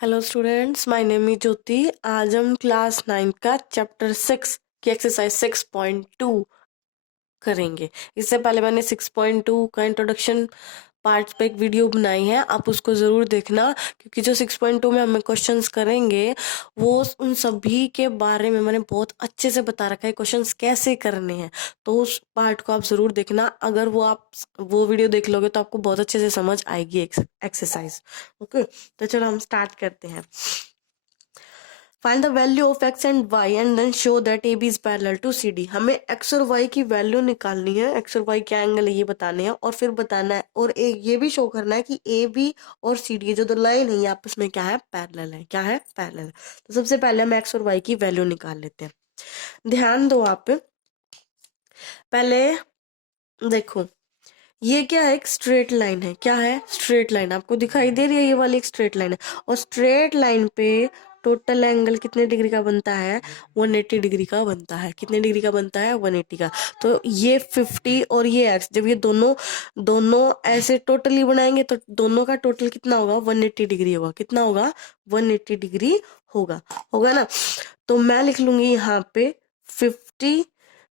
Hello students, my name is Jyoti. आज हम class 9 का चैप्टर 6 की एक्सरसाइज 6.2 करेंगे। इससे पहले मैंने 6.2 का इंट्रोडक्शन पार्ट्स पे एक वीडियो बनाई है, आप उसको ज़रूर देखना, क्योंकि जो 6.2 में हमें क्वेश्चंस करेंगे वो उन सभी के बारे में मैंने बहुत अच्छे से बता रखा है, क्वेश्चंस कैसे करने हैं। तो उस पार्ट को आप ज़रूर देखना। अगर वो वीडियो देख लोगे तो आपको बहुत अच्छे से समझ आएगी एक्सरसाइज। ओके, तो चलो हम स्टार्ट करते हैं। Find the value of x and y and then show that AB is parallel to CD। हमें x और y की वैल्यू निकालनी है, x और y क्या एंगल है ये बताने हैं, और फिर बताना है और ये भी शो करना है कि AB और CD जो दो लाइन है ये आपस में क्या है, पैरेलल है। क्या है, पैरेलल है। तो सबसे पहले हम x और y की वैल्यू निकाल लेते हैं। ध्यान दो आप, पहले देखो ये क्या है, एक स्ट्रेट लाइन है। क्या है, स्ट्रेट लाइन। आपको दिखाई दे रही है, ये वाली एक स्ट्रेट लाइन है, और स्ट्रेट लाइन पे टोटल एंगल कितने डिग्री का बनता है, 180 डिग्री का बनता है। कितने डिग्री का बनता है, 180 का। तो ये 50 और ये x, जब ये दोनों दोनों ऐसे टोटली बनाएंगे तो दोनों का टोटल कितना होगा, 180 डिग्री होगा। कितना होगा, 180 डिग्री होगा। होगा ना। तो मैं लिख लूंगी यहाँ पे 50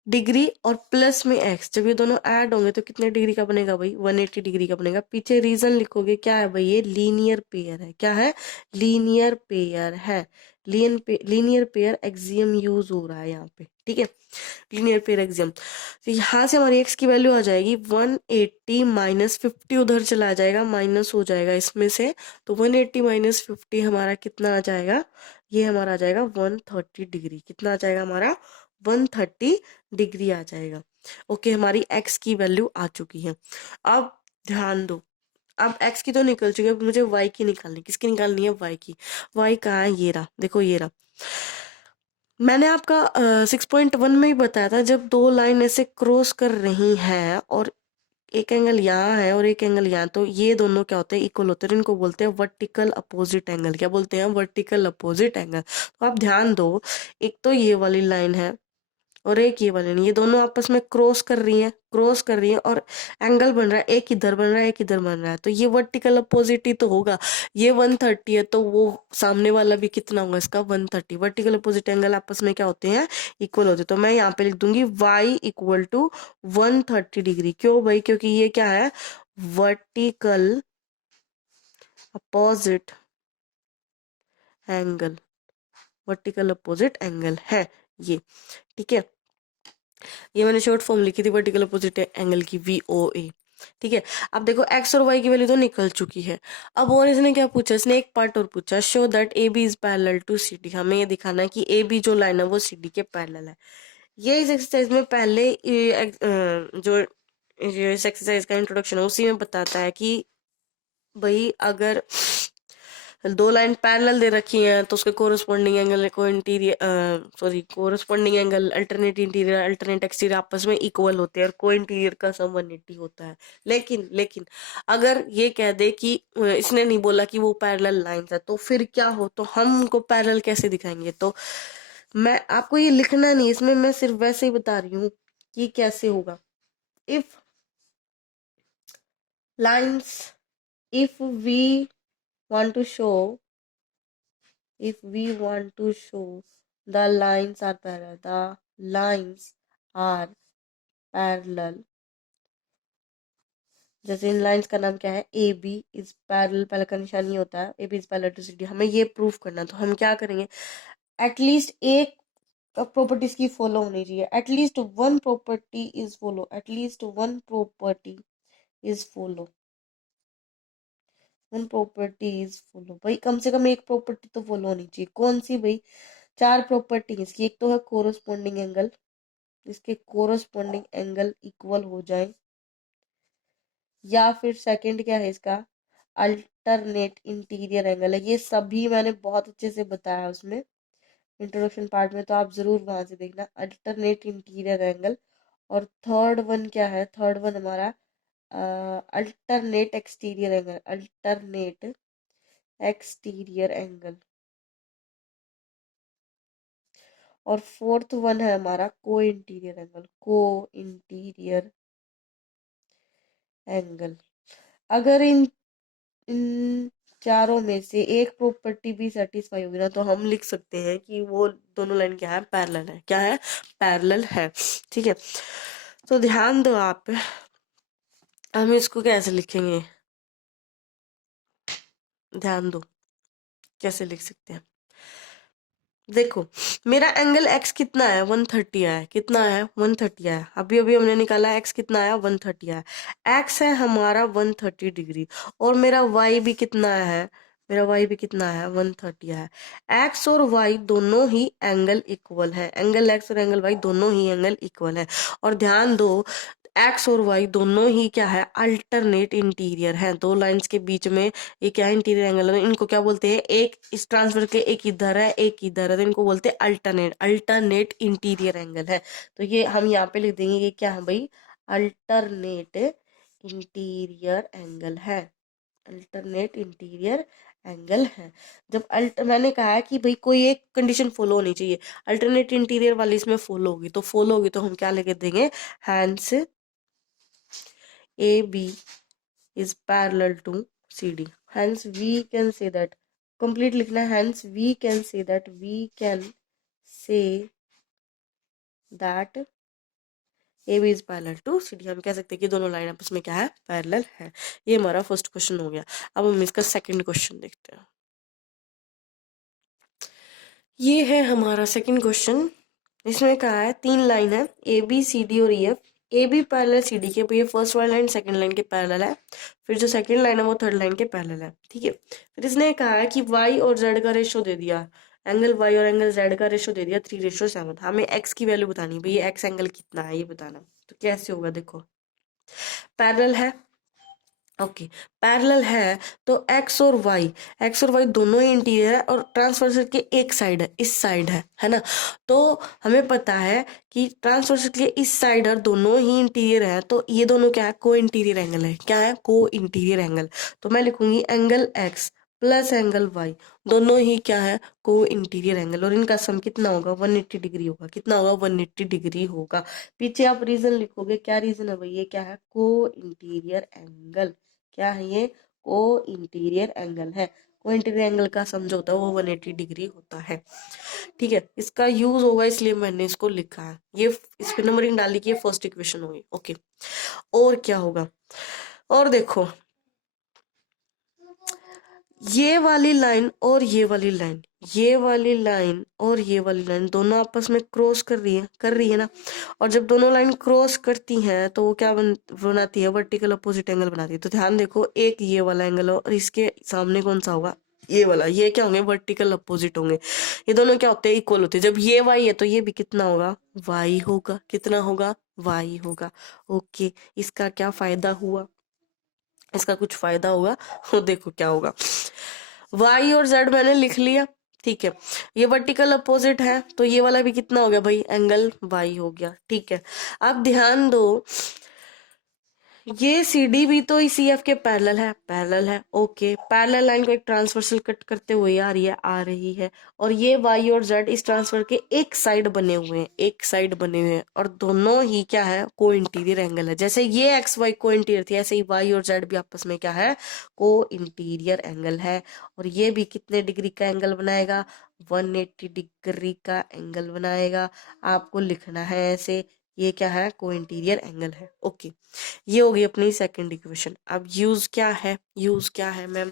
डिग्री और प्लस में x। जब ये दोनों ऐड होंगे तो कितने डिग्री का बनेगा भाई, 180 डिग्री का बनेगा। पीछे रीजन लिखोगे, क्या है भाई, ये लीनियर पेयर है। क्या है, लीनियर पेयर है। लीनियर पेयर एक्सियम यूज हो रहा है यहाँ पे, ठीक है, लीनियर पेयर एक्सियम। तो यहाँ से हमारी x की वैल्यू आ जाएगी 180 माइनस 50, उधर चला जाएगा, माइनस हो जाएगा इसमें से। तो 180 माइनस 50 हमारा कितना आ जाएगा, ये हमारा आ जाएगा 130 डिग्री। कितना आ जाएगा हमारा, 130 डिग्री आ जाएगा। ओके, हमारी x की वैल्यू आ चुकी है। अब ध्यान दो, अब x की तो निकल चुकी है, अब मुझे y की निकालनी। किसकी निकालनी है, y की। y कहाँ है, ये रहा, देखो ये रहा। मैंने आपका 6.1 में ही बताया था, जब दो लाइन ऐसे क्रॉस कर रही हैं और एक एंगल यहाँ है और एक एंगल यहाँ, तो ये दोनों क्या होते हैं, इक्वल होते हैं। इनको बोलते हैं वर्टिकल अपोजिट एंगल। क्या बोलते हैं, वर्टिकल अपोजिट एंगल। तो आप ध्यान दो, एक तो ये वाली लाइन है और एक ये वाली नहीं, ये दोनों आपस में क्रॉस कर रही हैं, क्रॉस कर रही हैं, और एंगल बन रहा है, एक इधर बन रहा है, एक इधर बन रहा है। तो ये वर्टिकल अपोजिट ही तो होगा। ये 130 है तो वो सामने वाला भी कितना होगा, इसका 130। वर्टिकल अपोजिट एंगल आपस में क्या होते हैं, इक्वल होते हैं। तो मैं यहाँ पे लिख दूंगी y इक्वल टू 130 डिग्री। क्यों भाई, क्योंकि ये क्या है, vertical opposite angle, vertical opposite angle है ये, ठीक है। ये मैंने शॉर्ट फॉर्म लिखी थी वर्टिकल अपोजिट एंगल की, VOA। ठीक है। अब देखो x और y की वैल्यू तो निकल चुकी है। अब और इसने क्या पूछा, इसने एक पार्ट और पूछा, show that AB is parallel to CD। हमें ये दिखाना है कि AB जो लाइन है वो CD के पैरेलल है। ये इस एक्सरसाइज में पहले जो इस एक्सरसाइज का इंट्रोडक्शन है उसी में बताता है कि भाई अगर दो लाइन पैरेलल दे रखी हैं तो उसके कोरस्पॉन्डिंग एंगल को corresponding angle alternate interior alternate exterior आपस में इक्वल होते हैं और को इंटीरियर का सम 180 होता है। लेकिन लेकिन अगर ये कह दे कि इसने नहीं बोला कि वो पैरेलल लाइंस है, तो फिर क्या हो, तो हम उनको पैरेलल कैसे दिखाएंगे। तो मैं आपको ये लिखना नहीं, इसमें मैं सिर्फ वैसे ही बता रही हूँ कि कैसे होगा। If lines, if we want to show, if we want to show the lines are parallel, the lines are parallel, जैसे इन लाइंस का नाम क्या है, ए बी इज पैरेलल, पहले का निशान ये होता है, A B is parallel to C D. हमें ये प्रूफ करना, तो हम क्या करेंगे, एटलीस्ट एक प्रॉपर्टीज की फॉलो होनी चाहिए, at least one property is follow, at least one property is follow, one property is follow. भाई कम से कम एक प्रॉपर्टी तो फॉलो होनी चाहिए। कौन सी भाई, चार प्रॉपर्टी इसकी। एक तो है कोरस्पॉन्डिंग एंगल, इसके कोरस्पॉन्डिंग एंगल इक्वल हो जाए, या फिर सेकंड क्या है इसका, अल्टरनेट इंटीरियर एंगल है। ये सभी मैंने बहुत अच्छे से बताया उसमें इंट्रोडक्शन पार्ट में, तो आप जरूर वहां से देखना, अल्टरनेट इंटीरियर एंगल। और थर्ड वन क्या है, थर्ड वन हमारा alternate exterior angle, alternate exterior angle. और फोर्थ वन है हमारा को इंटीरियर एंगल, को इंटीरियर एंगल। अगर इन चारों में से एक प्रॉपर्टी भी सेटिस्फाई होगी ना, तो हम लिख सकते हैं कि वो दोनों लाइन क्या है, पैरेलल है। क्या है, पैरेलल है। ठीक है, तो ध्यान दो आप, हम इसको कैसे लिखेंगे, ध्यान दो कैसे लिख सकते हैं। देखो, मेरा एंगल x कितना है, 130 है। कितना है, 130 है। अभी अभी हमने निकाला x कितना है, 130 है। x है हमारा 130 डिग्री, और मेरा y भी कितना है, मेरा y भी कितना है, 130 है। x और y दोनों ही एंगल इक्वल है, एंगल x और एंगल y दोनों ही एंगल इक्वल है। और ध्यान दो, एक्स और वाई दोनों ही क्या है, अल्टरनेट इंटीरियर है। दो लाइंस के बीच में ये क्या है, इंटीरियर एंगल है। इनको क्या बोलते हैं, एक इस ट्रांसफर के एक इधर है एक इधर है, तो इनको बोलते हैं अल्टरनेट, अल्टरनेट इंटीरियर एंगल है। तो ये हम यहाँ पे लिख देंगे, ये क्या है भाई, अल्टरनेट इंटीरियर एंगल है, अल्टरनेट इंटीरियर एंगल है। जब मैंने कहा है कि भाई कोई एक कंडीशन फॉलो होनी चाहिए, अल्टरनेट इंटीरियर वाली इसमें फॉलो होगी, तो फॉलो होगी तो हम क्या लिख देंगे, hence AB is parallel to CD. Hence we can say that, complete लिखना है, hence we can say that, we can say that AB is parallel to CD। हम कह सकते हैं कि दोनों लाइन आपस में क्या है, पैरेलल है। ये हमारा फर्स्ट क्वेश्चन हो गया। अब हम इसका सेकंड क्वेश्चन देखते हैं। ये है हमारा सेकंड क्वेश्चन। इसमें कहा है तीन लाइन है, ए बी सी डी और E F. A B parallel C D के, ये फर्स्ट वाली लाइन सेकंड लाइन के पैरेलल है, फिर जो सेकंड लाइन है वो थर्ड लाइन के पैरेलल है। ठीक है, फिर इसने कहा है कि वाई और जेड का रेशो दे दिया, एंगल वाई और एंगल जेड का रेशो दे दिया 3:7। हमें एक्स की वैल्यू बतानी, भाई एक्स एंगल कितना है ये बताना। तो कैसे होगा, देखो पैरेलल है, ओके पैरेलल है, तो एक्स और वाई दोनों ही इंटीरियर है, और ट्रांसवर्सल के एक साइड है, इस साइड है ना। तो हमें पता है कि ट्रांसवर्सल के इस साइड है, दोनों ही इंटीरियर है, तो ये दोनों क्या है, को इंटीरियर एंगल है। क्या है, को इंटीरियर एंगल। तो मैं लिखूंगी angle x plus angle y, दोनों ही क्या है, को इंटीरियर एंगल, और इनका सम कितना होगा, 180 डिग्री होगा। कितना होगा, 180 डिग्री होगा। पीछे आप रीजन लिखोगे, क्या रीजन है भाई, ये क्या है, को इंटीरियर एंगल। क्या है ये, को इंटीरियर एंगल है। को इंटीरियर एंगल का सम जो होता है वो 180 डिग्री होता है। ठीक है, इसका यूज होगा इसलिए मैंने इसको लिखा है। ये इस पे नंबरिंग डाली की फर्स्ट इक्वेशन होगी। ओके, और क्या होगा, और देखो ये वाली लाइन और ये वाली लाइन, ये वाली लाइन और ये वाली लाइन दोनों आपस में क्रॉस कर रही है ना। और जब दोनों लाइन क्रॉस करती हैं तो वो क्या बनाती है, वर्टिकल अपोजिट एंगल बनाती है। तो ध्यान देखो, एक ये वाला एंगल और इसके सामने कौन सा होगा, ये वाला। ये क्या होंगे, वर्टिकल अपोजिट होंगे। ये दोनों क्या होते हैं, इक्वल होते हैं। जब ये वाई है तो ये भी कितना होगा, वाई होगा। कितना होगा, वाई होगा। ओके, इसका क्या फायदा हुआ, इसका कुछ फायदा होगा। वो देखो क्या होगा, y और z मैंने लिख लिया। ठीक है, ये वर्टिकल अपोजिट है, तो ये वाला भी कितना हो गया भाई, एंगल y हो गया। ठीक है, अब ध्यान दो, ये सी डी भी तो इसी एफ के पैरेलल है। ओके, पैरेलल लाइन को एक ट्रांसवर्सल कट करते हुए आ रही है, और ये वाई और जेड इस ट्रांसफर के एक साइड बने हुए हैं, एक साइड बने हुए हैं, और दोनों ही क्या है, को इंटीरियर एंगल है। जैसे ये एक्स वाई को इंटीरियर थी, ऐसे ही वाई और जेड भी आपस में क्या है, को इंटीरियर एंगल है। और ये भी कितने डिग्री का एंगल बनाएगा, 180 डिग्री का एंगल बनाएगा। आपको लिखना है ऐसे, ये क्या है, को इंटीरियर एंगल है। ओके, ये होगी अपनी सेकंड इक्वेशन। अब यूज क्या है, यूज क्या है मैम,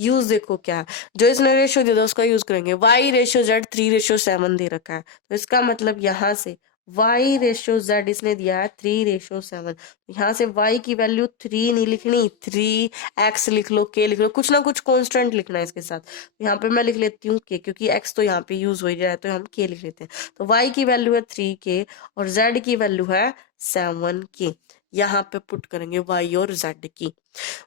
यूज देखो क्या है, जो इसने रेशियो दिया था उसका यूज करेंगे। y/z 3:7 दे रखा है, तो इसका मतलब यहाँ से y/z इसने दिया है 3:7। यहाँ से y की वैल्यू 3 नहीं लिखनी, 3x लिख लो, k लिख लो, कुछ ना कुछ कांस्टेंट लिखना है इसके साथ। यहाँ पे मैं लिख लेती हूँ k, क्योंकि x तो यहाँ पे यूज हो ही रहा है, तो हम k लिख लेते हैं। तो y की वैल्यू है 3k और z की वैल्यू है 7k। यहाँ पे पुट करेंगे y और z की,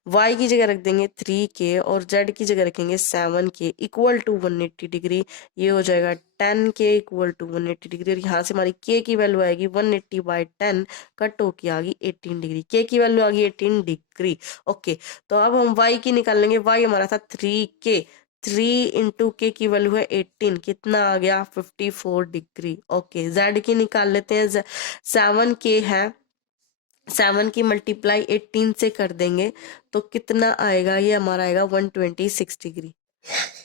y की जगह रख देंगे 3k और z की जगह रखेंगे 7k इक्वल टू 180 डिग्री। ये हो जाएगा 10k इक्वल टू 180 डिग्री, और यहाँ से हमारी k की वैल्यू आएगी 180/10 कट होके आ गई 18 डिग्री। k की वैल्यू आ गई 18 डिग्री। ओके, तो अब हम y की निकाल लेंगे। y हमारा था 3k, 3 इंटू के की वैल्यू है 18, कितना आ गया 54 डिग्री। ओके, z की निकाल लेते हैं, 7k है 7 की मल्टीप्लाई 18 से कर देंगे तो कितना आएगा, ये हमारा आएगा 126 डिग्री।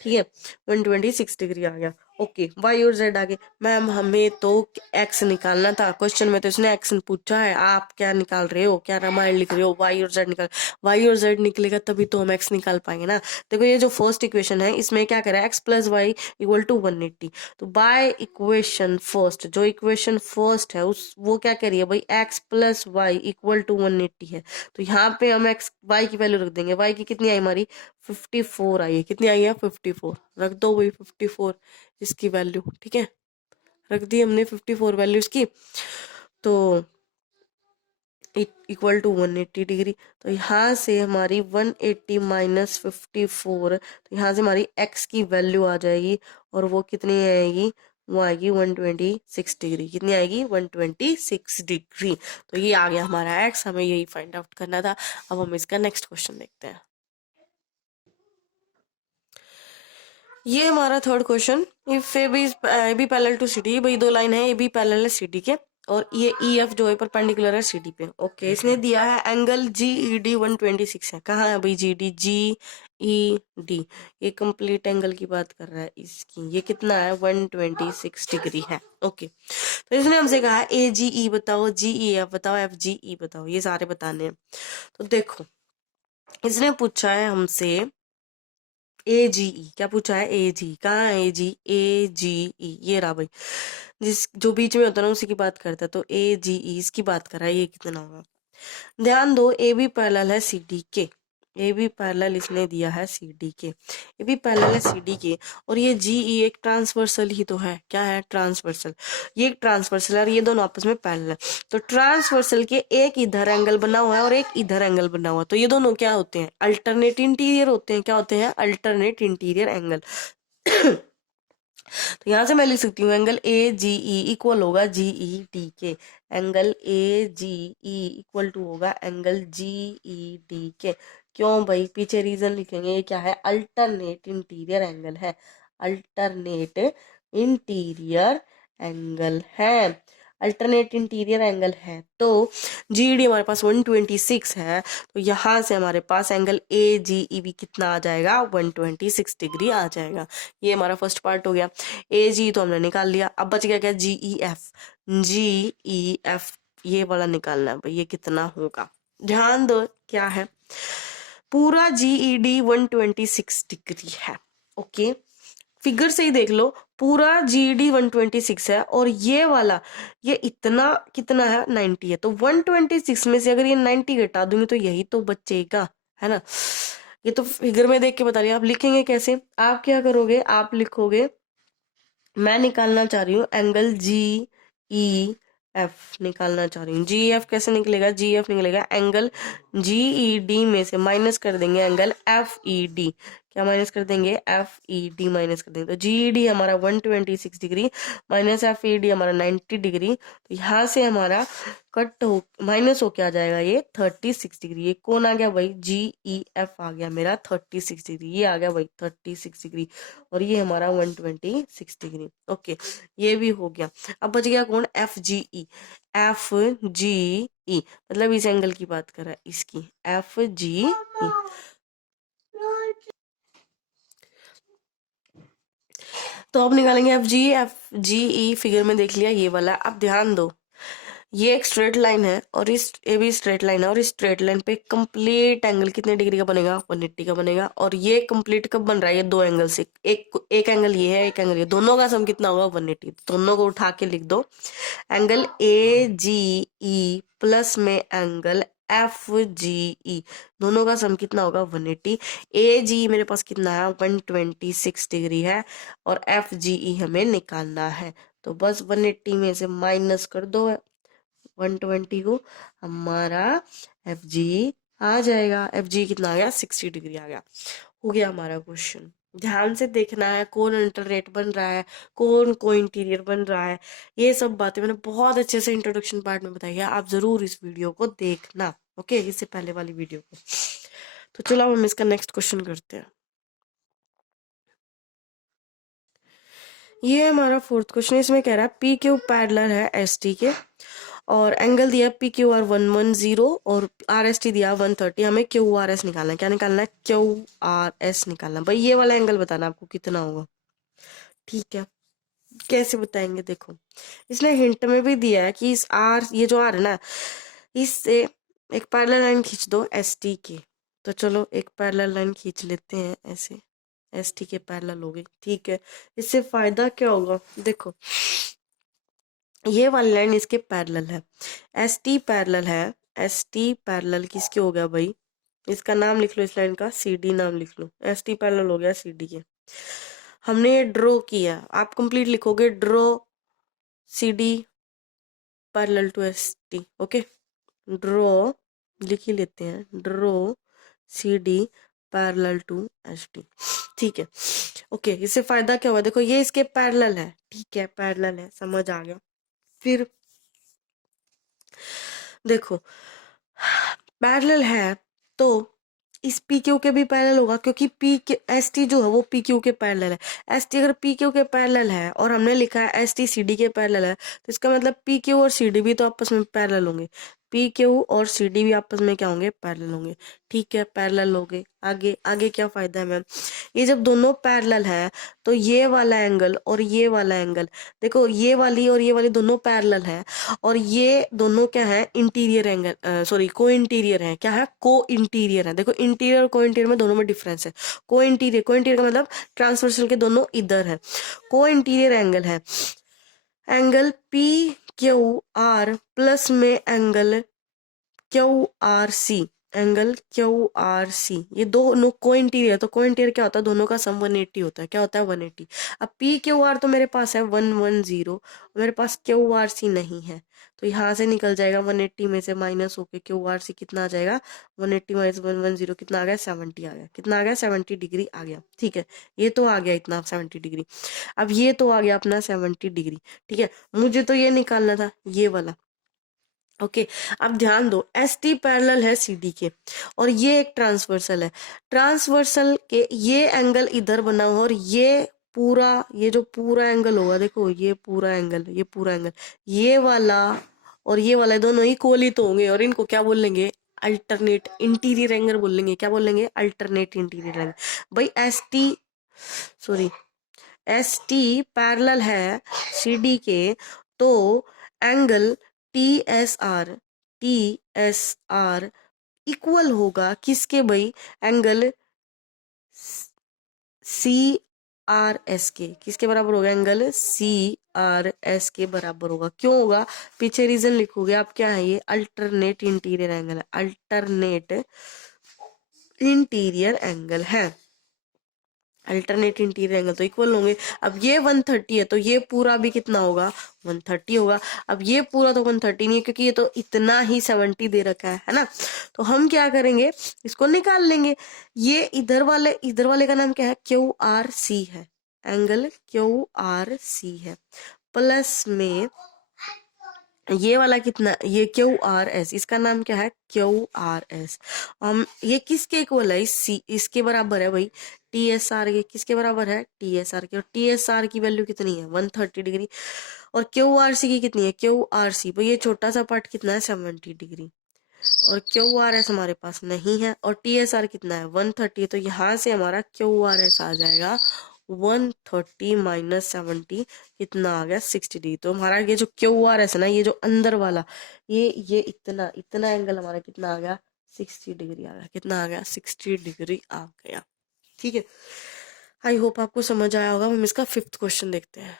ठीक है, 126 डिग्री आ गया। ओके, वाई और जेड आ गए। मैम हमें तो एक्स निकालना था, क्वेश्चन में तो इसने एक्स पूछा है, आप क्या निकाल रहे हो, क्या रामायण लिख रहे हो, वाई और जेड निकाल। वाई और जेड निकलेगा तभी तो हम एक्स निकाल पाएंगे ना। देखो ये जो फर्स्ट इक्वेशन है इसमें क्या करा है, x plus y equal to 180। तो बाय इक्वेशन फर्स्ट, जो इक्वेशन फर्स्ट है उस वो क्या कह रही है भाई, x plus y equal to 180 है। तो यहाँ पे हम एक्स वाई की वैल्यू रख देंगे। वाई की कितनी आई हमारी, 54 आई है। कितनी आई है, 54। रख दो वही 54 इसकी वैल्यू। ठीक है, रख दी हमने 54 वैल्यू इसकी। तो इक्वल टू 180 डिग्री। तो यहाँ से हमारी 180 माइनस 54, तो यहाँ से हमारी एक्स की वैल्यू आ जाएगी और वो कितनी आएगी, वो आएगी 126 डिग्री। कितनी आएगी, 126 डिग्री। तो ये आ गया हमारा एक्स, हमें यही फाइंड आउट करना था। अब हम इसका नेक्स्ट क्वेश्चन देखते हैं। ये हमारा third question, if A B parallel to C D, भाई दो लाइन है ए बी पैरेलल है सी डी के, और ये ई एफ जो है परपेंडिकुलर है सी डी पे। ओके, इसने दिया है एंगल जी ई डी 126 है। कहाँ है भाई जी डी, जी ई डी, ये कंप्लीट एंगल की बात कर रहा है इसकी। ये कितना है, 126 डिग्री है। ओके, तो इसने हमसे कहा है ए जी ई बताओ, जी ई एफ बताओ, एफ जी ई बताओ, ये सारे बताने हैं। तो देखो इसने पूछा है हमसे ए जी ई, क्या पूछा है, ए जी, कहाँ है ए जी, ए जी ई ये रहा भाई, जिस जो बीच में होता है ना उसी की बात करता है। तो ए जी ई इसकी बात कर रहा है, ये कितना होगा। ध्यान दो, ए बी पैरेलल है सी डी के, ए बी पैरेलल इसने दिया है सी डी के, ए बी पैरेलल है सी डी के, और ये जी ई एक ट्रांसवर्सल ही तो है। क्या है, ट्रांसवर्सल। ये एक ट्रांसवर्सल है और ये दोनों आपस में पैरेलल है। तो ट्रांसवर्सल के एक इधर एंगल बना हुआ है और एक इधर एंगल बना हुआ है, तो ये दोनों क्या होते हैं, अल्टरनेट इंटीरियर होते हैं। क्या होते हैं, अल्टरनेट इंटीरियर एंगल। तो यहाँ से मैं लिख सकती हूँ angle A G E equal होगा जी ई डी के। Angle A G E equal to होगा एंगल जी ई डी के। क्यों भाई, पीछे रीजन लिखेंगे। ये क्या है, अल्टरनेट इंटीरियर एंगल है, अल्टरनेट इंटीरियर एंगल है, अल्टरनेट इंटीरियर एंगल है। तो जी डी हमारे पास 126 है, तो यहाँ से हमारे पास एंगल ए जी ई भी कितना आ जाएगा, 126 डिग्री आ जाएगा। ये हमारा फर्स्ट पार्ट हो गया। ए जी तो हमने निकाल लिया, अब बच गया क्या, जी E F. G E F ये वाला निकालना है भाई, ये कितना होगा। ध्यान दो क्या है, पूरा जी ई डी 126 डिग्री है। ओके, फिगर से ही देख लो, पूरा जी डी 126 है और ये वाला ये इतना कितना है, 90 है। तो 126 में से अगर ये 90 घटा दूंगी तो यही तो बचेगा, है ना। ये तो फिगर में देख के बता रही हूँ। आप लिखेंगे कैसे, आप क्या करोगे, आप लिखोगे, मैं निकालना चाह रही हूँ एंगल जी ई एफ निकालना चाह रही हूँ। जी एफ कैसे निकलेगा, जी एफ निकलेगा एंगल जी ई डी में से माइनस कर देंगे एंगल एफ ई डी। क्या माइनस कर देंगे, एफ ई डी माइनस कर देंगे। तो जी ई डी हमारा 126 degree minus F E D हमारा 90 डिग्री। तो यहाँ से हमारा कट हो माइनस होके आ जाएगा ये 36 डिग्री। ये कौन आ गया भाई, जी ई एफ आ गया मेरा 36 डिग्री। ये आ गया भाई 36 डिग्री और ये हमारा 126 डिग्री। ओके, ये भी हो गया। अब बच गया कौन, एफ जी ई। एफ जी ई मतलब इस एंगल की बात कर रहा है, इसकी एफ जी ई। तो अब निकालेंगे एफ जी ई, फिगर में देख लिया ये वाला। अब ध्यान दो, ये एक स्ट्रेट लाइन है और इस ये भी स्ट्रेट लाइन है, और इस स्ट्रेट लाइन पे कंप्लीट एंगल कितने डिग्री का बनेगा, 180 का बनेगा। और ये कंप्लीट कब बन रहा है, ये दो एंगल से, एक एंगल ये है, एक एंगल ये, दोनों का सम कितना होगा, 180। दोनों को उठा के लिख दो, angle A G E plus में एंगल एफ जी ई, दोनों का सम कितना होगा, 180। ए जी मेरे पास कितना है, 126 डिग्री है, और एफ जी ई हमें निकालना है। तो बस 180 में से माइनस कर दो 120 को, हमारा एफ जी आ जाएगा। एफ जी कितना आ गया, 60 डिग्री आ गया। हो गया हमारा क्वेश्चन। ध्यान से देखना है कौन इंटररेट बन रहा है, कौन को इंटीरियर बन रहा है। ये सब बातें मैंने बहुत अच्छे से इंट्रोडक्शन पार्ट में बताई है, आप जरूर इस वीडियो को देखना। ओके, इससे पहले वाली वीडियो को। तो चलो हम इसका नेक्स्ट क्वेश्चन करते हैं। ये हमारा फोर्थ क्वेश्चन, इसमें कह रहा है पी क्यू पैरेलल है एस टी के, और एंगल दिया पी क्यू आर 110 और आर एस टी दिया 130। हमें क्यू आर एस निकालना है। क्या निकालना है? क्यू आर एस निकालना है। भाई ये वाला एंगल बताना आपको कितना होगा। ठीक है, कैसे बताएंगे? देखो, इसने हिंट में भी दिया है कि इस आर, ये जो आर है ना, इससे एक पैरेलल लाइन खींच दो एस टी की। तो चलो एक पैरेलल लाइन खींच लेते हैं ऐसे, एस टी के पैरेलल हो गई। ठीक है, इससे फायदा क्या होगा? देखो, ये वाली लाइन इसके पैरेलल है, एस टी पैरेलल है। एस टी पैरेलल किसके हो गया भाई? इसका नाम लिख लो, इस लाइन का सी डी नाम लिख लो। एस टी पैरेलल हो गया सी डी के। हमने ये ड्रॉ किया, आप कंप्लीट लिखोगे draw C D parallel to S T. Okay, draw लिख ही लेते हैं, draw C D parallel to S T. ठीक है, ओके, इससे फायदा क्या हुआ? देखो ये इसके पैरेलल है। ठीक है, पैरेलल है, समझ आ गया। फिर देखो, पैरेलल है तो इस पी क्यू के भी पैरेलल होगा, क्योंकि पी के एस टी जो है वो पी क्यू के पैरेलल है। एस टी अगर पी क्यू के पैरेलल है और हमने लिखा है एस टी सी डी के पैरेलल है, तो इसका मतलब पी क्यू और सी डी भी तो आपस में पैरेलल होंगे। पी क्यू और सी डी भी आपस में क्या होंगे? पैरेलल होंगे। ठीक है, पैरेलल हो गए। आगे आगे क्या फायदा है मैम? ये जब दोनों पैरेलल है तो ये वाला एंगल और ये वाला एंगल, देखो ये वाली और ये वाली दोनों पैरेलल है, और ये दोनों क्या है? इंटीरियर एंगल, सॉरी को इंटीरियर है। क्या है? को इंटीरियर है। देखो इंटीरियर और को इंटीरियर में दोनों में डिफरेंस है। को इंटीरियर का मतलब ट्रांसवर्सल के दोनों इधर है। को इंटीरियर एंगल है angle P Q R plus में angle Q R C. Angle Q R C, ये दोनों को इंटीरियर, तो को इंटीरियर क्या होता है? दोनों का सम 180 होता है। क्या होता है? 180। अब पी क्यू आर तो मेरे पास है 110, मेरे पास क्यू आर सी नहीं है, तो यहाँ से निकल जाएगा 180 में से माइनस होके क्यू आर सी कितना आ जाएगा? 180 माइनस 110 कितना आ गया? 70 आ गया। कितना आ गया? 70 डिग्री आ गया। ठीक है, ये तो आ गया इतना 70 डिग्री। अब ये तो आ गया अपना 70 डिग्री। ठीक है, मुझे तो ये निकालना था, ये वाला। ओके, अब ध्यान दो, एस टी पैरेलल है सी डी के और ये एक ट्रांसवर्सल है। ट्रांसवर्सल के ये एंगल इधर बना हुआ और ये पूरा, ये जो पूरा एंगल होगा, देखो ये पूरा एंगल, ये पूरा एंगल, ये वाला और ये वाला दोनों इक्वली तो होंगे, और इनको क्या बोलेंगे? अल्टरनेट इंटीरियर एंगल बोलेंगे। क्या बोलेंगे? Alternate interior angle. भाई S T, sorry, S T parallel है सी डी के, तो angle T S R equal होगा किसके भाई? एंगल सी आर एस के। किसके बराबर होगा? एंगल सी आर एस के बराबर होगा। क्यों होगा? पीछे रीजन लिखोगे आप। क्या है ये? अल्टरनेट इंटीरियर एंगल है। अल्टरनेट इंटीरियर एंगल है। अल्टरनेट इंटीरियर एंगल तो इक्वल होंगे। अब ये 130 है तो ये पूरा भी कितना होगा? 130 होगा। अब ये पूरा तो 130 नहीं है, क्योंकि ये तो इतना ही 70 दे रखा है ना। तो हम क्या करेंगे? इसको निकाल लेंगे। ये इधर वाले का नाम क्या है? क्यू आर सी है। एंगल क्यू आर सी है, प्लस में ये वाला कितना? ये क्यू आर एस, इसका नाम क्या है? Q R S. हम ये किसके इक्वल है? इसके बराबर है भाई, टी एस आर के। किसके बराबर है? टी एस आर के। और टी एस आर की वैल्यू कितनी है? 130 डिग्री। और क्यू आर सी की कितनी है? क्यू आर सी भाई ये छोटा सा पार्ट कितना है? 70 डिग्री। और क्यू आर एस हमारे पास नहीं है, और टी एस आर कितना है? 130 है। तो यहाँ से हमारा क्यू आर एस आ जाएगा 130 माइनस 70 कितना आ गया? 60 डिग्री। तो हमारा ये जो क्यू आर एस है ना, ये जो अंदर वाला, ये इतना इतना एंगल हमारा कितना आ गया? 60 डिग्री आ गया। कितना आ गया? 60 डिग्री आ गया। ठीक है, आई होप आपको समझ आया होगा। हम इसका 5th क्वेश्चन देखते हैं।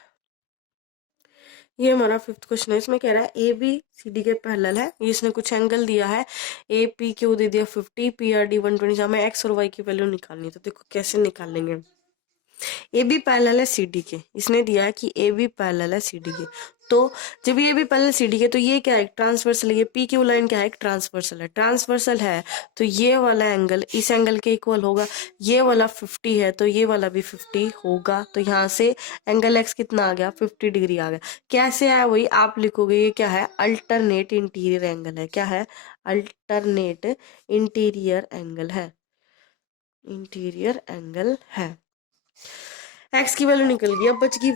ये हमारा 5th क्वेश्चन है। इसमें कह रहा है ए बी सी डी के पैरेलल है। इसने कुछ एंगल दिया है, ए पी क्यू दे दिया 50, पी आर डी 120। हमें एक्स और वाई की वैल्यू निकालनी है। तो देखो कैसे निकालेंगे। ए बी पैरेलल है सी डी के। इसने दिया है कि ए बी पैरेलल है सी डी के। तो जब ये भी पैरेलल सी डी के, तो ये क्या है? ट्रांसवर्सल है। ये पी क्यू लाइन क्या है? एक ट्रांसवर्सल है। ट्रांसवर्सल है तो ये वाला एंगल इस एंगल के इक्वल होगा। ये वाला 50 है तो ये वाला भी 50 होगा। तो यहाँ से एंगल एक्स कितना आ गया? 50 डिग्री आ गया। कैसे आया? वही आप लिखोगे। ये क्या है? अल्टरनेट इंटीरियर एंगल है। क्या है? अल्टरनेट इंटीरियर एंगल है। इंटीरियर एंगल है। एक्स की वैल्यू निकल गई, अब बच गई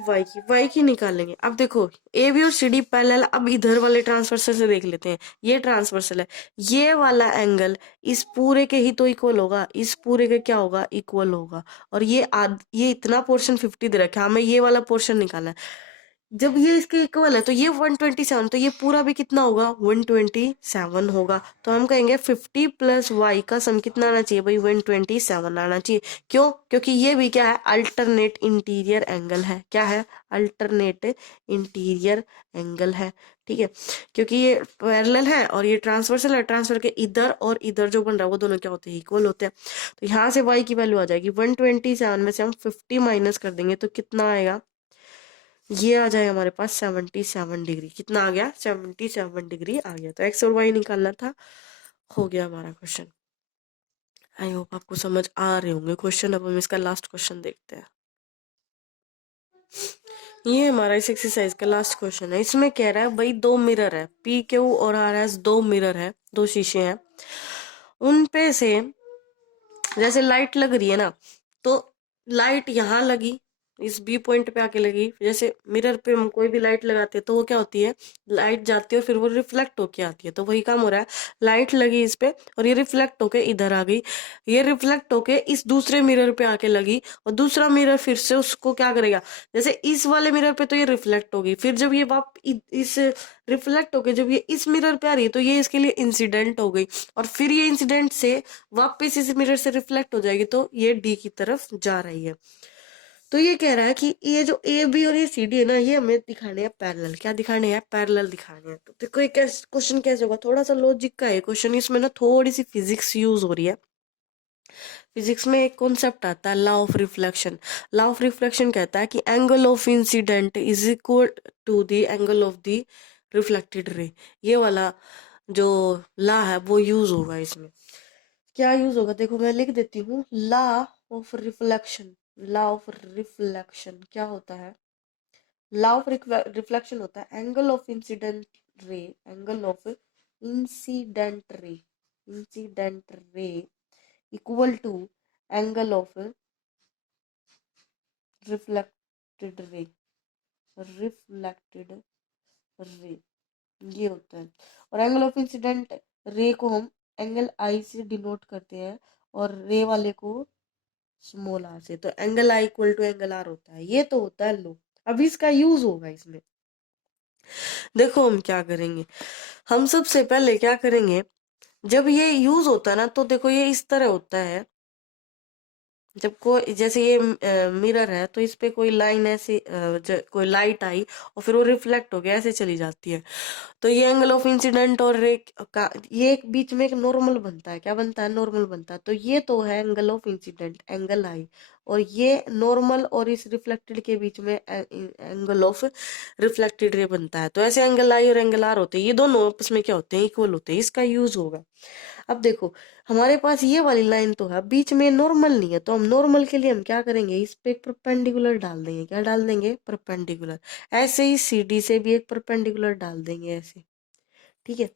वाई की निकालेंगे। अब देखो ए बी और सी डी पैरेलल, अब इधर वाले ट्रांसवर्सल से देख लेते हैं। ये ट्रांसवर्सल है, ये वाला एंगल इस पूरे के ही तो इक्वल होगा, इस पूरे के क्या होगा, इक्वल होगा। और ये इतना पोर्शन 50 दे रखा है, हमें ये वाला पोर्शन निकालना है। जब ये इसके इक्वल है तो ये 127, तो ये पूरा भी कितना होगा, 127 होगा। तो हम कहेंगे 50 प्लस वाई का सम कितना आना चाहिए भाई, 127 आना चाहिए। क्यों? क्योंकि ये भी क्या है, अल्टरनेट इंटीरियर एंगल है। क्या है? अल्टरनेट इंटीरियर एंगल है। ठीक है, क्योंकि ये पैरेलल है और ये ट्रांसवर्सल है, ट्रांसफर के इधर और इधर जो बन रहा है वो दोनों क्या होते हैं, इक्वल होते हैं। तो यहाँ से वाई की वैल्यू आ जाएगी 127 में से हम 50 माइनस कर देंगे तो कितना आएगा, ये आ जाए हमारे पास 77 डिग्री। कितना आ गया, 77 डिग्री आ गया। तो एक्स और वाई निकालना था, हो गया हमारा क्वेश्चन। आई होप आपको समझ आ रहे होंगे क्वेश्चन। अब हम इसका लास्ट क्वेश्चन देखते हैं। ये हमारा इस एक्सरसाइज का लास्ट क्वेश्चन है। इसमें कह रहा है भाई दो मिरर है, पी क्यू और आर एस, दो मिरर है, दो शीशे हैं। उन पे से जैसे लाइट लग रही है ना, तो लाइट यहाँ लगी, इस बी पॉइंट पे आके लगी। जैसे मिरर पे हम कोई भी लाइट लगाते हैं तो वो क्या होती है, लाइट जाती है और फिर वो रिफ्लेक्ट होके आती है। तो वही काम हो रहा है, लाइट लगी इस पे और ये रिफ्लेक्ट होके इधर आ गई, ये रिफ्लेक्ट होके इस दूसरे मिरर पे आके लगी और दूसरा मिरर फिर से उसको क्या करेगा, जैसे इस वाले मिरर पे तो ये रिफ्लेक्ट होगी, फिर जब ये इस रिफ्लेक्ट होके जब ये इस मिरर पे आ रही है तो ये इसके लिए इंसिडेंट हो गई, और फिर ये इंसिडेंट से वापस इस मिरर से रिफ्लेक्ट हो जाएगी, तो ये डी की तरफ जा रही है। तो ये कह रहा है कि ये जो ए बी और ये सी डी है ना, ये हमें दिखाने हैं पैरेलल। क्या दिखाने हैं, पैरेलल दिखाने हैं। तो देखो ये क्वेश्चन कैसे होगा, थोड़ा सा लॉजिक का है क्वेश्चन, इसमें ना थोड़ी सी फिजिक्स यूज हो रही है। फिजिक्स में एक कॉन्सेप्ट आता है law of reflection. Law of reflection कहता है कि angle of incident is equal to the angle of the reflected ray. ये वाला जो लॉ है वो यूज होगा इसमें। क्या यूज होगा, देखो मैं लिख देती हूँ। Law of reflection, law of reflection क्या होता है, लॉ ऑफ रिफ्लेक्शन होता है angle of incident ray, angle of incident ray, incident ray equal to angle of reflected ray, reflected ray, ये होता है। और एंगल ऑफ इंसिडेंट रे को हम एंगल आई से डिनोट करते हैं और रे वाले को स्मॉल आर से। तो angle i equal to angle r होता है, ये तो होता है लो। अभी इसका यूज होगा इसमें। देखो हम क्या करेंगे, हम सबसे पहले क्या करेंगे, जब ये यूज होता है ना तो देखो ये इस तरह होता है। जब कोई जैसे ये मिरर है तो इस पे कोई लाइन ऐसे कोई लाइट आई और फिर वो रिफ्लेक्ट हो गया, ऐसे चली जाती है। तो ये एंगल ऑफ इंसिडेंट और रे का ये एक बीच में एक नॉर्मल बनता है। क्या बनता है, नॉर्मल बनता है। तो ये तो है एंगल ऑफ इंसिडेंट, एंगल आई, और ये नॉर्मल और इस रिफ्लेक्टेड के बीच में एंगल ऑफ रिफ्लेक्टेड रे बनता है। तो ऐसे एंगल आई और एंगल आर होते हैं, ये दोनों आपस में क्या होते हैं, इक्वल होते हैं। इसका यूज होगा। अब देखो हमारे पास ये वाली लाइन तो है, बीच में नॉर्मल नहीं है, तो हम नॉर्मल के लिए हम क्या करेंगे, इस पे एक परपेंडिकुलर डाल देंगे। क्या डाल देंगे, परपेंडिकुलर। ऐसे ही सी डी से भी एक परपेंडिकुलर डाल देंगे ऐसे। ठीक है,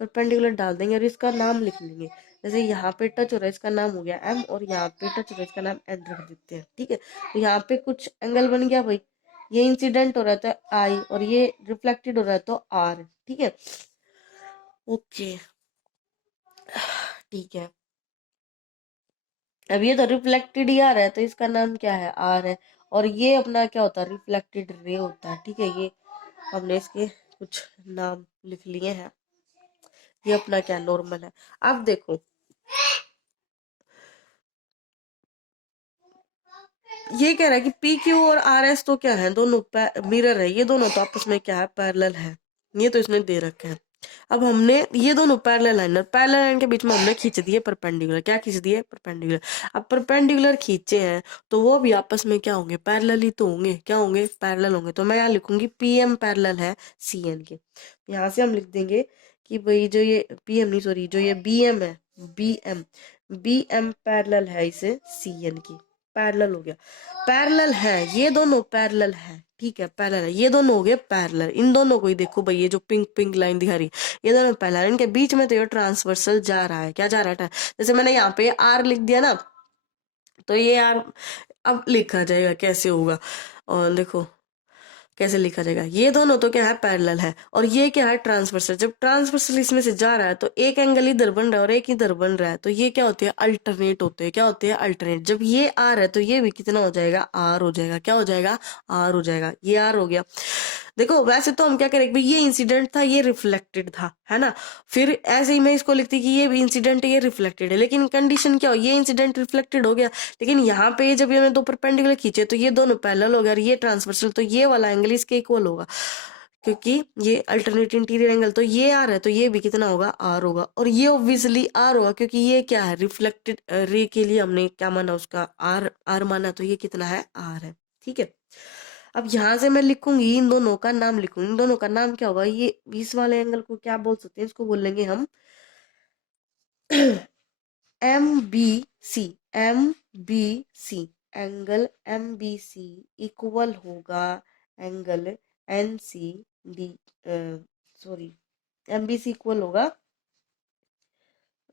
परपेंडिकुलर डाल देंगे और इसका नाम लिख लेंगे। जैसे यहाँ पे टच हो रहा है इसका नाम हो गया एम, और यहाँ पे टच हो रहा है इसका नाम एन रख देते हैं। ठीक है, तो यहाँ पे कुछ एंगल बन गया भाई, ये इंसिडेंट हो रहा था आई और ये रिफ्लेक्टेड हो रहा है तो आर। ठीक है, ओके, ठीक है। अब ये तो रिफ्लेक्टेड ही आ रहा है तो इसका नाम क्या है, आर है। और ये अपना क्या होता है, रिफ्लेक्टेड रे होता है। ठीक है, ये हमने इसके कुछ नाम लिख लिए हैं। ये अपना क्या, नॉर्मल है। अब देखो ये कह रहा है कि पी क्यू और आर एस तो क्या है, दोनों मिरर है, ये दोनों तो आपस में क्या है, पैरेलल है। ये तो इसने दे रखे हैं। अब हमने ये दोनों पैरेलल लाइन के बीच में हमने खींच दिए परपेंडिकुलर। क्या खींच दिए, परपेंडिकुलर। अब परपेंडिकुलर खींचे हैं तो वो भी आपस में क्या होंगे, पैरेलल ही तो होंगे। क्या होंगे, पैरेलल होंगे। तो मैं यहाँ लिखूंगी पी एम पैरेलल है सी एन के। यहाँ से हम लिख देंगे कि भाई जो ये पी एम नहीं, सॉरी, जो ये बी एम है, बी एम पैरेलल है इसे सी एन की। पैरेलल हो गया, पैरेलल है, ये दोनों पैरेलल है। ठीक है, पैरेलल है, ये दोनों हो गए पैरेलल। इन दोनों को ही देखो भाई, ये जो पिंक पिंक लाइन दिखा रही है, ये दोनों पैरेलल। इनके बीच में तो ये ट्रांसवर्सल जा रहा है। क्या जा रहा है, जैसे मैंने यहाँ पे आर लिख दिया ना, तो ये आर अब लिखा जाएगा कैसे होगा, और देखो कैसे लिखा जाएगा। ये दोनों तो क्या है, पैरेलल है, और ये क्या है, ट्रांसवर्सल। जब ट्रांसवर्सल इसमें से जा रहा है तो एक एंगल इधर बन रहा है और एक इधर बन रहा है, तो ये क्या होते हैं, अल्टरनेट होते हैं। क्या होते हैं, अल्टरनेट। जब ये आर है तो ये भी कितना हो जाएगा, आर हो जाएगा। क्या हो जाएगा, आर हो जाएगा। ये आर हो गया। देखो वैसे तो हम क्या करेंगे भाई, ये इंसिडेंट था, ये रिफ्लेक्टेड था, है ना। फिर ऐसे ही मैं इसको लिखती कि ये इंसिडेंट है, ये रिफ्लेक्टेड है, लेकिन कंडीशन क्या हो, ये इंसिडेंट रिफ्लेक्टेड हो गया, लेकिन यहाँ पे जब ये दो परपेंडिकुलर खींचे तो ये दोनों पैरेलल हो गया और ये ट्रांसवर्सल, तो ये वाला एंगल इसके इक्वल होगा, क्योंकि ये अल्टरनेट इंटीरियर एंगल, तो ये आर है तो ये भी कितना होगा, आर होगा। और ये ऑब्वियसली आर होगा क्योंकि ये क्या है, रिफ्लेक्टेड रे के लिए हमने क्या माना, उसका आर, आर माना, तो ये कितना है, आर है। ठीक है। अब यहां से मैं लिखूंगी, इन दोनों का नाम लिखूंगी। इन दोनों का नाम क्या होगा, ये 20 वाले एंगल को क्या बोल सकते हैं, इसको बोल लेंगे हम M B C. M B C angle, M B C equal होगा angle N C D, sorry, M B C equal होगा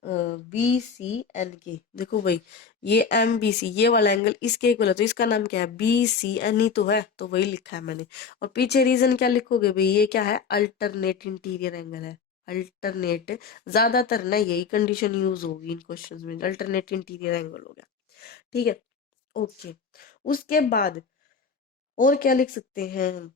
बी सी एन के। देखो भाई, ये एम बी सी ये वाला एंगल इसके इक्वल है, तो इसका नाम क्या है, बी सी एन ही तो है, तो वही लिखा है मैंने। और पीछे रीजन क्या लिखोगे भाई, ये क्या है, अल्टरनेट इंटीरियर एंगल है। अल्टरनेट, ज्यादातर ना यही कंडीशन यूज होगी इन क्वेश्चंस में, अल्टरनेट इंटीरियर एंगल हो गया। ठीक है, ओके। उसके बाद और क्या लिख सकते हैं हम,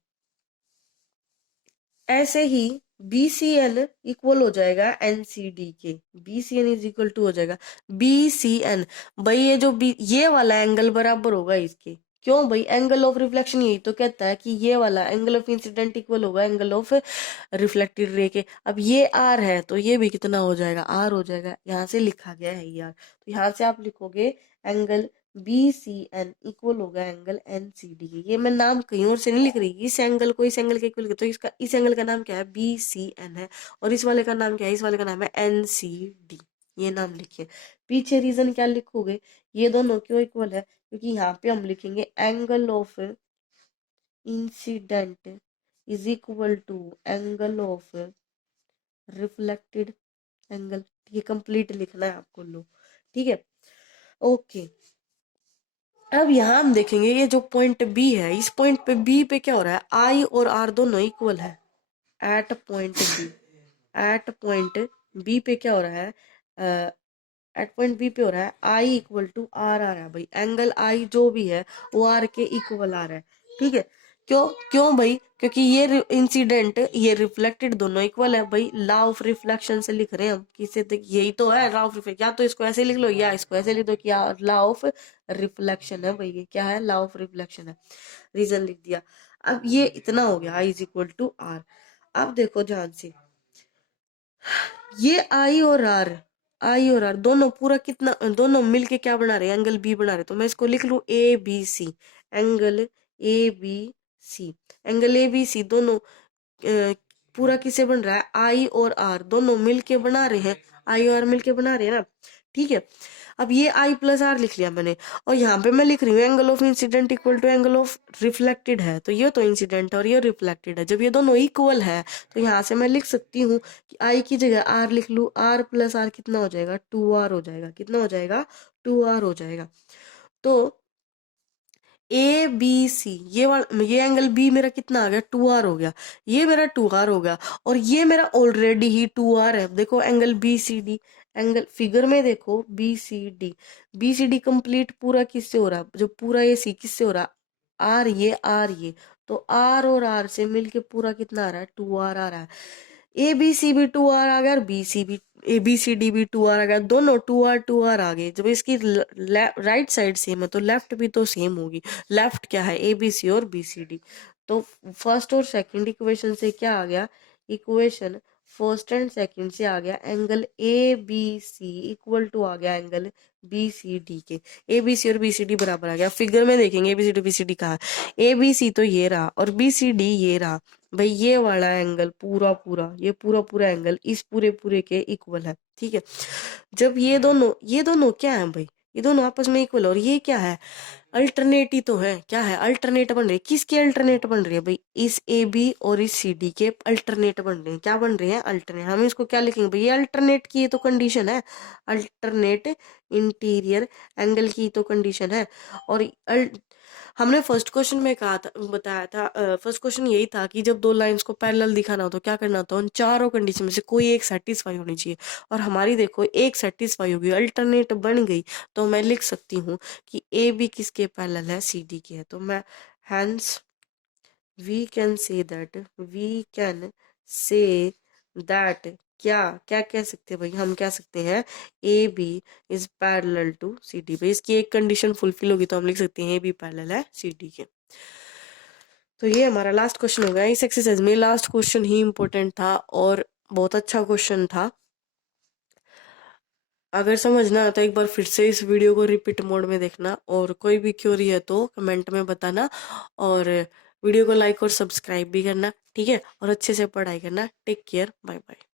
ऐसे ही बी सी एन इक्वल हो जाएगा एन सी डी के। B C N is equal to हो जाएगा बी सी एन। भाई ये जो बी, ये वाला एंगल बराबर होगा इसके। क्यों भाई, एंगल ऑफ रिफ्लेक्शन यही तो कहता है कि ये वाला एंगल ऑफ इंसिडेंट इक्वल होगा एंगल ऑफ रिफ्लेक्टेड रे के। अब ये आर है तो ये भी कितना हो जाएगा, आर हो जाएगा। यहाँ से लिखा गया है ये आर, तो यहाँ से आप लिखोगे angle B C N equal होगा एंगल एन सी डी। ये मैं नाम कहीं और से नहीं लिख रही, इस एंगल को इस एंगल के इक्वल, तो इसका, इस एंगल का नाम क्या है, बी सी एन है, और इस वाले का नाम क्या है, इस वाले का नाम है एन सी डी। ये नाम लिखिए। पीछे रीजन क्या लिखोगे, ये दोनों क्यों इक्वल है, क्योंकि यहाँ पे हम लिखेंगे angle of incident is equal to angle of reflected angle. ये कंप्लीट लिखना है आपको, लो ठीक है, ओके। अब यहाँ हम देखेंगे ये जो पॉइंट बी है, इस पॉइंट पे बी पे क्या हो रहा है, आई और आर दोनों इक्वल है at point B. At point B पे क्या हो रहा है, एट पॉइंट बी पे हो रहा है आई इक्वल टू आर आ रहा है। भाई एंगल आई जो भी है वो आर के इक्वल आ रहा है। ठीक है, क्यों क्यों भाई, क्योंकि ये इंसिडेंट ये रिफ्लेक्टेड दोनों इक्वल है। भाई लॉ ऑफ रिफ्लेक्शन से लिख रहे हैं हम, किसे तक यही तो है लॉ ऑफ रिफ्लेक्शन। या तो इसको ऐसे लिख लो या इसको ऐसे लिख दो, क्या लॉ ऑफ रिफ्लेक्शन है भाई, ये क्या है, लॉ ऑफ रिफ्लेक्शन है। रीजन लिख दिया। अब ये इतना हो गया I is equal to are. अब देखो ध्यान से, ये आई और आर दोनों पूरा कितना, दोनों मिलके क्या बना रहे हैं, एंगल बी बना रहे। तो मैं इसको लिख लूं A B C, angle A B C. Angle A B C दोनों पूरा किसे बन रहा है, आई और आर दोनों मिलके बना रहे हैं, आई और आर मिलके बना रहे हैं ना। ठीक है, अब ये आई प्लस आर लिख लिया मैंने, और यहाँ पे मैं लिख रही हूँ angle of incident equal to angle of reflected है, तो ये तो इंसिडेंट है और ये रिफ्लेक्टेड है। जब ये दोनों इक्वल है तो यहाँ से मैं लिख सकती हूँ कि आई की जगह आर लिख लूँ, आर प्लस आर कितना हो जाएगा, 2r हो जाएगा। कितना हो जाएगा, 2r हो जाएगा। तो ए बी सी, ये वाला, ये एंगल बी मेरा कितना आ गया, 2r हो गया। ये मेरा 2r हो गया, और ये मेरा ऑलरेडी ही 2r है। देखो angle B C D, angle figure में देखो B C D, B C D complete पूरा किससे हो रहा है, जो पूरा ये सी किससे हो रहा है, आर ये आर ये, तो आर और आर से मिलके पूरा कितना आ रहा है, 2r आ रहा है। ए बी सी भी 2r आ गया और बी सी भी, ए बी सी डी भी 2r आ गया, दोनों 2r आ गए। जब इसकी राइट साइड सेम है तो लेफ्ट भी तो सेम होगी। लेफ्ट क्या है, ए बी सी और बी सी डी। तो फर्स्ट और सेकंड इक्वेशन से क्या आ गया, इक्वेशन फर्स्ट एंड सेकंड से आ गया angle A B C equal to आ गया एंगल बी सी डी के। ए बी सी और बी सी डी बराबर आ गया। फिगर में देखेंगे A B C D, B C D कहा है, ए बी सी तो ये रहा और बी सी डी ये रहा। भाई ये वाला एंगल पूरा पूरा, ये पूरा पूरा एंगल इस पूरे पूरे के इक्वल है। ठीक है, जब ये दोनों क्या है भाई, ये दोनों आपस में इक्वल, और ये क्या है, अल्टरनेट ही तो है। क्या है, अल्टरनेट बन रही है। किसके अल्टरनेट बन रही है भाई, इस ए बी और इस सी डी के अल्टरनेट बन रहे हैं। क्या बन रहे हैं, अल्टरनेट। हम इसको क्या लिखेंगे भाई, ये अल्टरनेट की तो कंडीशन है, अल्टरनेट इंटीरियर एंगल की तो कंडीशन है। और हमने फर्स्ट क्वेश्चन में कहा था, बताया था, फर्स्ट क्वेश्चन यही था कि जब दो लाइंस को पैरेलल दिखाना हो तो क्या करना होता है, उन चारों कंडीशन में से कोई एक सेटिस्फाई होनी चाहिए। और हमारी देखो एक सेटिस्फाई होगी, अल्टरनेट बन गई, तो मैं लिख सकती हूँ कि ए बी किसके पैरेलल है, सी डी के है। तो मैं hence we can say that, क्या क्या कह सकते हैं भाई, हम कह सकते हैं A B is parallel to C D. भाई इसकी एक कंडीशन फुलफिल होगी तो हम लिख सकते हैं ए बी पैरेलल है सी डी के। तो ये हमारा लास्ट क्वेश्चन हो गया। इस एक्सरसाइज में लास्ट क्वेश्चन ही इंपॉर्टेंट था और बहुत अच्छा क्वेश्चन था। अगर समझना है तो एक बार फिर से इस वीडियो को रिपीट मोड में देखना, और कोई भी क्वेरी है तो कमेंट में बताना, और वीडियो को लाइक और सब्सक्राइब भी करना, ठीक है। और अच्छे से पढ़ाई करना। Take care, bye bye.